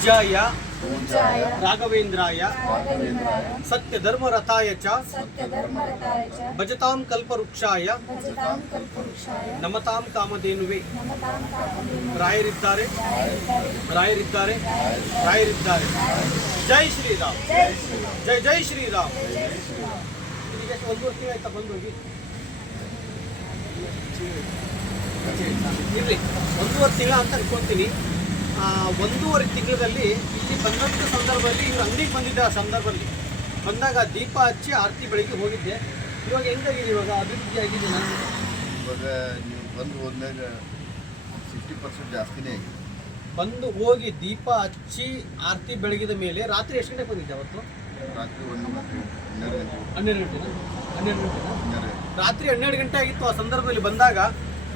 पूज्याय राघवेन्द्राय सत्यधर्मरथाय च भजतां कल्पवृक्षाय नमतां कामधेनुवे ರಾಯರಿದ್ದಾರೆ ರಾಯರಿದ್ದಾರೆ ರಾಯರಿದ್ದಾರೆ. ಜೈ ಶ್ರೀರಾಮ್, ಜೈ ಜೈ ಶ್ರೀರಾಮ್. ಇದೀಗ 1 ವರ್ಷ ಆಯ್ತಾ ಬಂದು ಹೋಗಿ? ಇರಲಿ, 1.5 ತಿಂಗಳ ಅಂತ ಅನ್ಕೊಂತೀನಿ. 1.5 ತಿಂಗಳಲ್ಲಿ ಇಲ್ಲಿ ಬಂದಂಥ ಸಂದರ್ಭದಲ್ಲಿ ಇವ್ರು ಅಂಗಡಿಗೆ ಬಂದಿದ್ದ ಸಂದರ್ಭದಲ್ಲಿ ಬಂದಾಗ ದೀಪ ಹಚ್ಚಿ ಆರತಿ ಬೆಳಗ್ಗೆ ಹೋಗಿದ್ದೆ. ಇವಾಗ ಹೆಂಗಾಗಿದೆ? ಇವಾಗ ಅಭಿವೃದ್ಧಿ ಆಗಿದೆ. ನಾನು ಇವಾಗ ನೀವು ಬಂದು ಹೋದ್ಮೇಲೆ 50% ಜಾಸ್ತಿನೇ ಆಗಿದೆ. ಬಂದು ಹೋಗಿ ದೀಪ ಹಚ್ಚಿ ಆರತಿ ಬೆಳಗಿದ ಮೇಲೆ ರಾತ್ರಿ ಎಷ್ಟು ಗಂಟೆಗೆ ಬಂದಿದ್ದೆ ಅವತ್ತು? ರಾತ್ರಿ 12 ಗಂಟೆ. ರಾತ್ರಿ 12 ಗಂಟೆ ಆಗಿತ್ತು. ಆ ಸಂದರ್ಭದಲ್ಲಿ ಬಂದಾಗ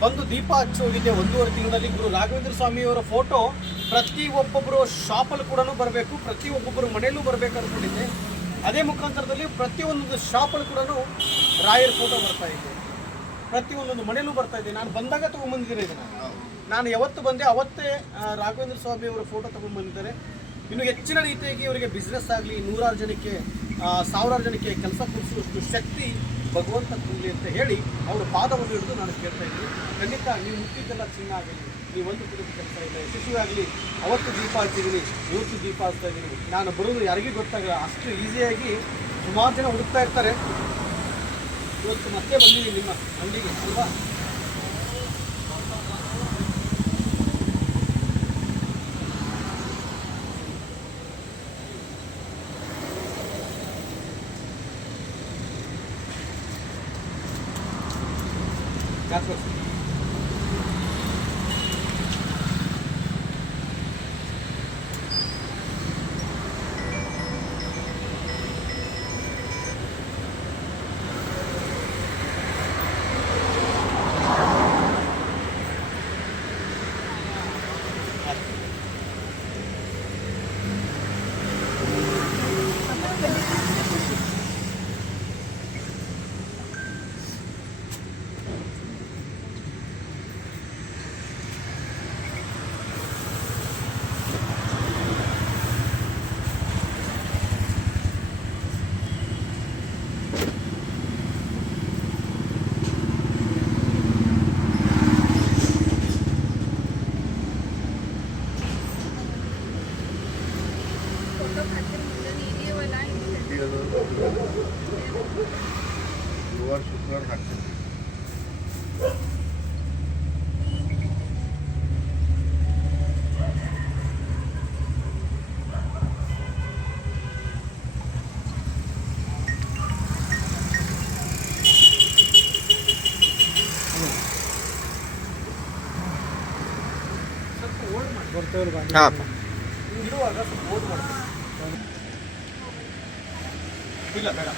ಬಂದು ದೀಪ ಹಚ್ಚಿ ಹೋಗಿದ್ದೆ. 1.5 ತಿಂಗಳಲ್ಲಿ ಗುರು ರಾಘವೇಂದ್ರ ಸ್ವಾಮಿಯವರ ಫೋಟೋ ಪ್ರತಿಯೊಬ್ಬೊಬ್ಬರು ಶಾಪಲ್ಲಿ ಕೂಡ ಬರಬೇಕು, ಪ್ರತಿಯೊಬ್ಬೊಬ್ಬರು ಮನೆಯಲ್ಲೂ ಬರಬೇಕು ಅಂದ್ಕೊಂಡಿದ್ದೆ. ಅದೇ ಮುಖಾಂತರದಲ್ಲಿ ಪ್ರತಿಯೊಂದೊಂದು ಶಾಪಲ್ಲಿ ಕೂಡ ರಾಯರ ಫೋಟೋ ಬರ್ತಾ ಇದೆ, ಪ್ರತಿಯೊಂದೊಂದು ಮನೆಯಲ್ಲೂ ಬರ್ತಾ ಇದೆ. ನಾನು ಬಂದಾಗ ತೊಗೊಂಡ್ಬಂದಿದ್ದೀನಿ ಇದನ್ನು. ನಾನು ಯಾವತ್ತು ಬಂದೆ ಅವತ್ತೇ ರಾಘವೇಂದ್ರ ಸ್ವಾಮಿಯವರ ಫೋಟೋ ತೊಗೊಂಡ್ಬಂದಿದ್ದಾರೆ. ಇನ್ನು ಹೆಚ್ಚಿನ ರೀತಿಯಾಗಿ ಇವರಿಗೆ ಬಿಸ್ನೆಸ್ ಆಗಲಿ, 100 ಜನಕ್ಕೆ 1000 ಜನಕ್ಕೆ ಕೆಲಸ ಕೊಡಿಸುವಷ್ಟು ಶಕ್ತಿ ಭಗವಂತ ಕೊಡಲಿ ಅಂತ ಹೇಳಿ ಅವರ ಪಾದವನ್ನು ಹಿಡಿದು ನಾನು ಕೇಳ್ತಾ ಇದ್ದೀನಿ. ಖಂಡಿತ ನೀವು ಮುಟ್ಟಿದ್ದೆಲ್ಲ ಚಿನ್ನ ಆಗಲಿ, ನೀವು ಒಂದು ತಿರುಗಿ ಕೆಲಸ ಇಲ್ಲ, ಯಶಸ್ವಿಯಾಗಲಿ. ಅವತ್ತು ದೀಪ ಹಚ್ಚಿದ್ದೀನಿ, ಇವತ್ತು ದೀಪ ಹಚ್ತಾ ಇದ್ದೀನಿ. ನಾನು ಬರೋದು ಯಾರಿಗೂ ಗೊತ್ತಾಗಲ್ಲ, ಅಷ್ಟು ಈಸಿಯಾಗಿ ಸುಮಾರು ಜನ ಹುಡುಕ್ತಾ ಇರ್ತಾರೆ. ಇವತ್ತು ಮತ್ತೆ ಬಂದಿದ್ದೀನಿ ನಿಮ್ಮ ಅಂಗಡಿಗೆ ಅಲ್ವಾ? ಶುಕ್ರವಾರ ಹಾಕ್ತೀನಿ. ಹಾಂ, ಇಡುವಾಗ ಸ್ವಲ್ಪ ಓದ್ ಮಾಡ್ತೀನಿ. ಇಲ್ಲ ಬೇಡ.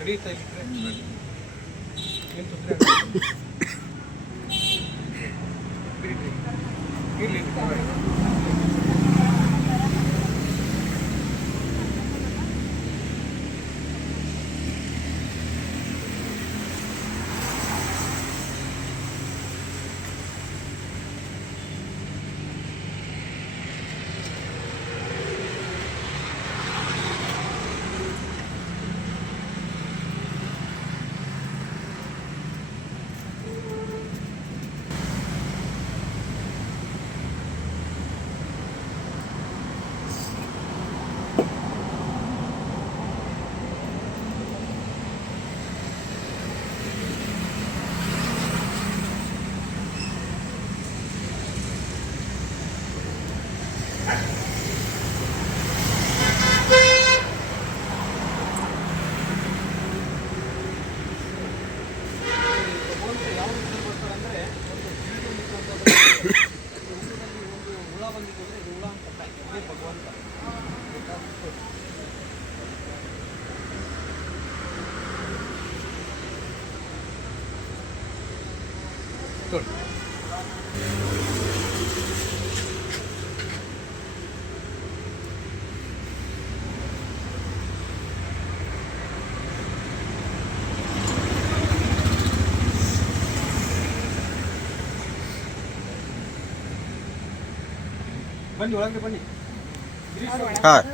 ನಡೀತಾ ಇದ್ರೆ ಏನು ತೊಂದರೆ ಇರಲಿ. ನೋಡಿ. ಬನ್ನಿ ಒಳಗೆ ಬನ್ನಿ. ಹಾಂ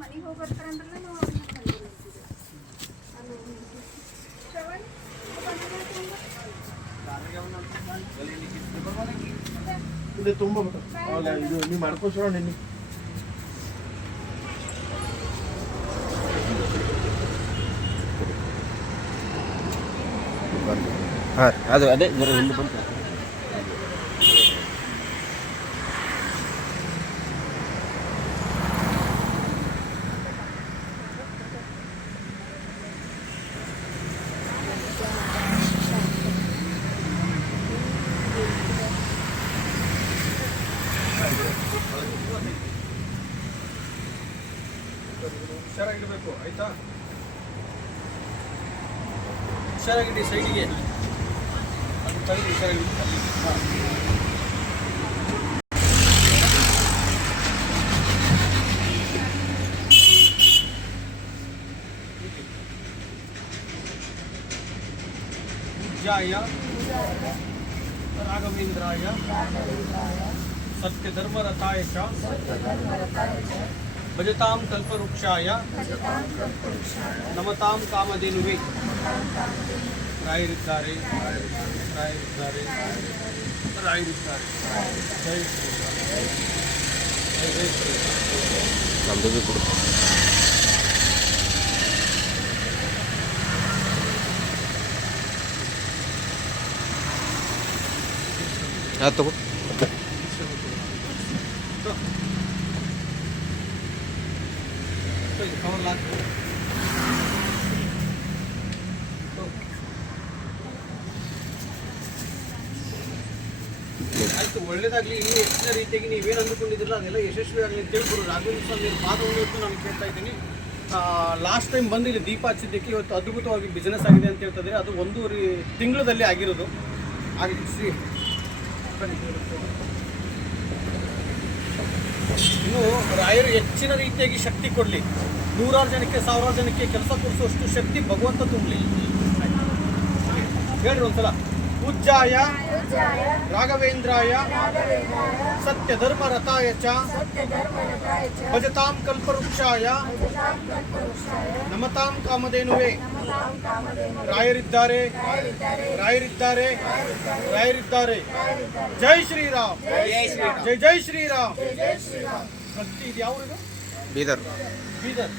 ಮನೆಗೆ ಹೋಗಿ ಬರ್ತಾರಂದ್ರಲ್ಲ ನಾವು ಇದು ತುಂಬ ಇದು ನೀವು ಮಾಡ್ಕೋಸೋಣ ನಿನ್ನೆ ಹಾಂ ಅದು ಅದೇ ಜರ ಹಿಂದೆ ಬಂತು. ಹುಷಾರಾಗಿರ್ಬೇಕು ಆಯ್ತಾ. ಹುಷಾರಾಗಿಡಿ ಸೈಡಿಗೆ ಅದು ತಲೆಗೆ ಹುಷಾರಾಗಿಡಿ. पूज्याय राघवेन्द्राय सत्यधर्मरताय च भजतां कल्पवृक्षाय नमतां कामधेनुवे. ರಾಯರಿದ್ದಾರೆ ರಾಯರಿದ್ದಾರೆ ರಾಯರಿದ್ದಾರೆ. ಜೈ ಶ್ರೀರಾಮ್. ಜೈ ಜೈ ಶ್ರೀರಾಮ್. ನಮ್ಮದು ಭೀ ಕೊಡು. ಹಾಂ ತಗೋ. Cover lock. ಆಯ್ತು, ಒಳ್ಳೇದಾಗ್ಲಿ. ಇನ್ನೂ ಹೆಚ್ಚಿನ ರೀತಿಯಾಗಿ ನೀವೇನು ಅಂದುಕೊಂಡಿದ್ರಲ್ಲ ಅದೆಲ್ಲ ಯಶಸ್ವಿ ಆಗಲಿ ಅಂತ ಹೇಳ್ಬಿಟ್ಟು ರಾಘವೇಂದ್ರ ಸ್ವಾಮಿ ಪಾದವನ್ನು ಇವತ್ತು ನಾನು ಕೇಳ್ತಾ ಇದ್ದೀನಿ. ಲಾಸ್ಟ್ ಟೈಮ್ ಬಂದು ಇಲ್ಲಿ ದೀಪ ಹಚ್ಚಿದ್ದಕ್ಕೆ ಇವತ್ತು ಅದ್ಭುತವಾಗಿ ಬಿಸ್ನೆಸ್ ಆಗಿದೆ ಅಂತ ಹೇಳ್ತಿದ್ರೆ ಅದು 1.5 ತಿಂಗಳಲ್ಲಿ ಆಗಿರೋದು. ಆಗಿದೆ ಶ್ರೀ. ಇನ್ನು ರಾಯರು ಹೆಚ್ಚಿನ ರೀತಿಯಾಗಿ ಶಕ್ತಿ ಕೊಡಲಿ, 100,000 ಜನಕ್ಕೆ 1,000 ಜನಕ್ಕೆ ಕೆಲಸ ಕೊಡಿಸುವಷ್ಟು ಶಕ್ತಿ ಭಗವಂತ ತುಂಬಲಿ. ಹೇಳ್ರಿ ಒಂದ್ಸಲ. पूज्याय राघवेन्द्राय सत्यधर्मरताय च भजतां कल्पवृक्षाय नमतां कामधेनुवे. ರಾಯರಿದ್ದಾರೆ ರಾಯರಿದ್ದಾರೆ ರಾಯರಿದ್ದಾರೆ. ಜೈ ಶ್ರೀರಾಮ್. ಜೈ ಜೈ ಶ್ರೀರಾಮ್. ಭಕ್ತಿ ಇದು ಯಾವ ಊರಿದು? ಬೀದರ್. ಬೀದರ್.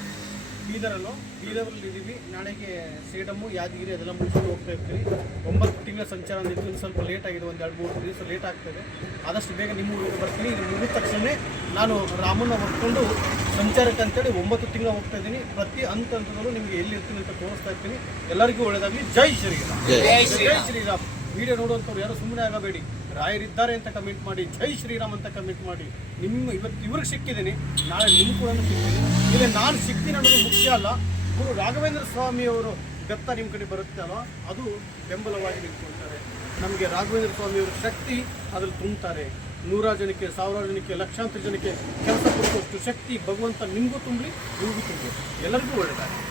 ಬೀದರಲ್ಲೂ ಬೀದರಲ್ಲಿ ಇದ್ದೀವಿ. ನಾಳೆಗೆ ಸೇಡಮ್ಮು ಯಾದಗಿರಿ ಅದೆಲ್ಲ ಮುಗಿಸ್ಕೊಂಡು ಹೋಗ್ತಾ ಇರ್ತೀವಿ. 9 ತಿಂಗಳ ಸಂಚಾರ ಅಂದಿದ್ದು ಒಂದು ಸ್ವಲ್ಪ ಲೇಟ್ ಆಗಿದೆ, ಒಂದು 2-3 ದಿವಸ ಲೇಟ್ ಆಗ್ತದೆ. ಆದಷ್ಟು ಬೇಗ ನಿಮ್ಮ ಊರಿಗೆ ಬರ್ತೀನಿ. ಇದು ಮುಗಿದ ತಕ್ಷಣ ನಾನು ರಾಮನ್ನ ಹೊತ್ಕೊಂಡು ಸಂಚಾರಕ್ಕೆ ಅಂತೇಳಿ 9 ತಿಂಗಳ ಹೋಗ್ತಾ ಇದ್ದೀನಿ. ಪ್ರತಿ ಹಂತದಲ್ಲೂ ನಿಮಗೆ ಎಲ್ಲಿ ಇರ್ತೀನಿ ಅಂತ ತೋರಿಸ್ತಾ ಇರ್ತೀನಿ. ಎಲ್ಲರಿಗೂ ಒಳ್ಳೆಯದಾಗಲಿ. ಜೈ ಶ್ರೀರಾಮ್. ಜೈ ಶ್ರೀರಾಮ್. ವಿಡಿಯೋ ನೋಡುವಂಥವ್ರು ಯಾರು ಸುಮ್ಮನೆ ಆಗಬೇಡಿ. ರಾಯರಿದ್ದಾರೆ ಅಂತ ಕಮೆಂಟ್ ಮಾಡಿ, ಜೈ ಶ್ರೀರಾಮ್ ಅಂತ ಕಮೆಂಟ್ ಮಾಡಿ. ಇವತ್ತು ಇವ್ರಿಗೆ ಸಿಕ್ಕಿದ್ದೀನಿ, ನಾಳೆ ನಿಮ್ಗೆ ಕೂಡ ಸಿಗ್ತೀನಿ. ಇಲ್ಲಿ ನಾನು ಸಿಗ್ತೀನಿ ಅನ್ನೋದು ಮುಖ್ಯ ಅಲ್ಲ, ಗುರು ರಾಘವೇಂದ್ರ ಸ್ವಾಮಿಯವರು ಬೆತ್ತ ನಿಮ್ಮ ಕಡೆ ಬರುತ್ತೆ ಅಲ್ವ, ಅದು ಬೆಂಬಲವಾಗಿ ನಿಂತ್ಕೊಳ್ತಾರೆ. ನಮಗೆ ರಾಘವೇಂದ್ರ ಸ್ವಾಮಿಯವರ ಶಕ್ತಿ ಅದ್ರಲ್ಲಿ ತುಂಬ್ತಾರೆ. 100 ಜನಕ್ಕೆ 1,000 ಜನಕ್ಕೆ ಲಕ್ಷಾಂತರ ಜನಕ್ಕೆ ಕೆಲಸ ಕೊಡುವಷ್ಟು ಶಕ್ತಿ ಭಗವಂತ ನಿಮಗೂ ತುಂಬಲಿ, ನಿಮಗೂ ತುಂಬಲಿ. ಎಲ್ಲರಿಗೂ ಒಳ್ಳೆಯದಾಗಲಿ.